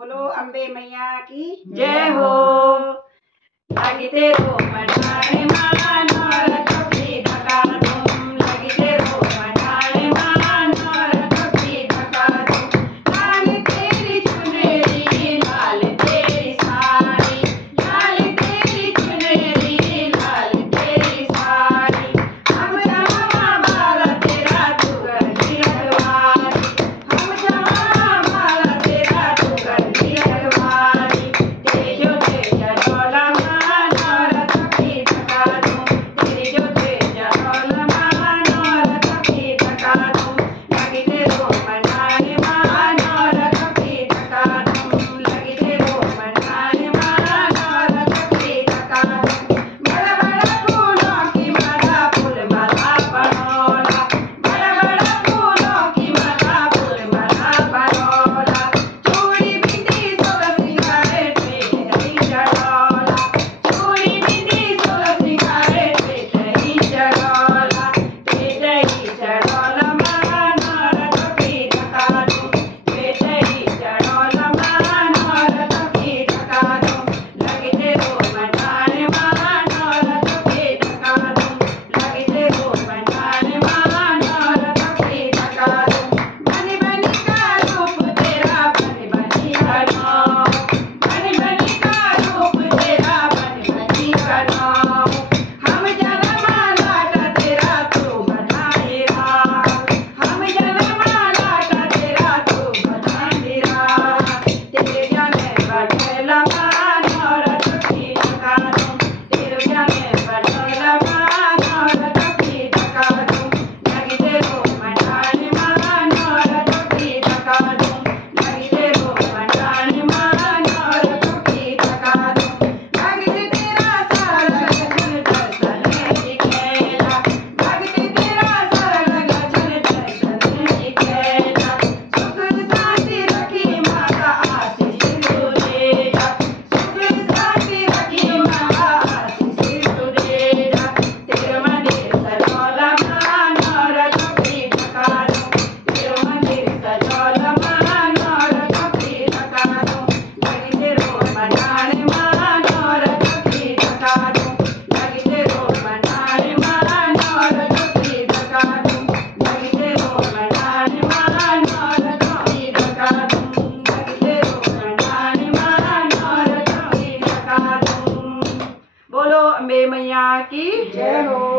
बोलो अम्बे मैया की जय हो। लगिते रो मनाने मान और कभी धका तुम, लगिते रो मनाने मान और कभी धका तुम। लाल तेरी चुनरी लाल तेरी साड़ी, लाल तेरी चुनरी लाल तेरी साड़ी। हम जमा बाला तेरा तू गली रखवारी, हम जमा बाला तेरा तू गली रखवारी। तेजो तेज डोला मान और कभी धका तुम, तेजो तेज डोला मान और कभी धका तुम। लगिते रो मनाने मान और कभी धका तुम, लगिते रो मनाने मान और कभी धका तुम। बड़ा बड़ा फूलों की माला फूल माला बनोला, बड़ा बड़ा फूलों की माला फूल माला बनोला। चूड़ी बिंदी सोलह सिंगारे तेरी चढ़ोला, चूड़ी बिंदी सोलह सिंगारे तेरी चढ़ोला। तेरी चढ़ोला मान और कभी धका तुम, तेरी चढ़ोला मान और कभी धका तुम। लगिते रो मनाने मान और कभी धका तुम, लगिते रो मनाने मान और कभी धका तुम। बनी बनी का रूप तेरा बनी बनी का नाम, बनी बनी का रूप तेरा बनी बनी का नाम। हम जनमा लाटा तेरा तू बनाए राम, हम जनमा लाटा तेरा तू बनाए राम। तेरे जाने बटला मान और कभी धका तुम, तेरे जाने बटला मान और कभी धका तुम। लगिते रो मनाने मान और कभी धका तुम, लगिते रो मनाने मान और कभी धका तुम। भगत तेरा सारा गजन दर्शन दिखेला, भगत तेरा सारा गजन दर्शन दिखेला। सुख शांति रखी माता आशीष तुरेगा, सुख शांति रखी माता आशीष तुरेगा। तेरे मंदिर सजोला मान और कभी धका तुम, तेरे मंदिर सजोला मान और कभी धका तुम। लगिते रो मनाने मान और कभी धका तुम, लगिते रो मनाने मान और कभी धका तुम, लगिते रो मनाने मान और कभी धका तुम, लगिते रो मनाने मान और कभी धका तुम। बोलो अम्बे मैया की जय हो।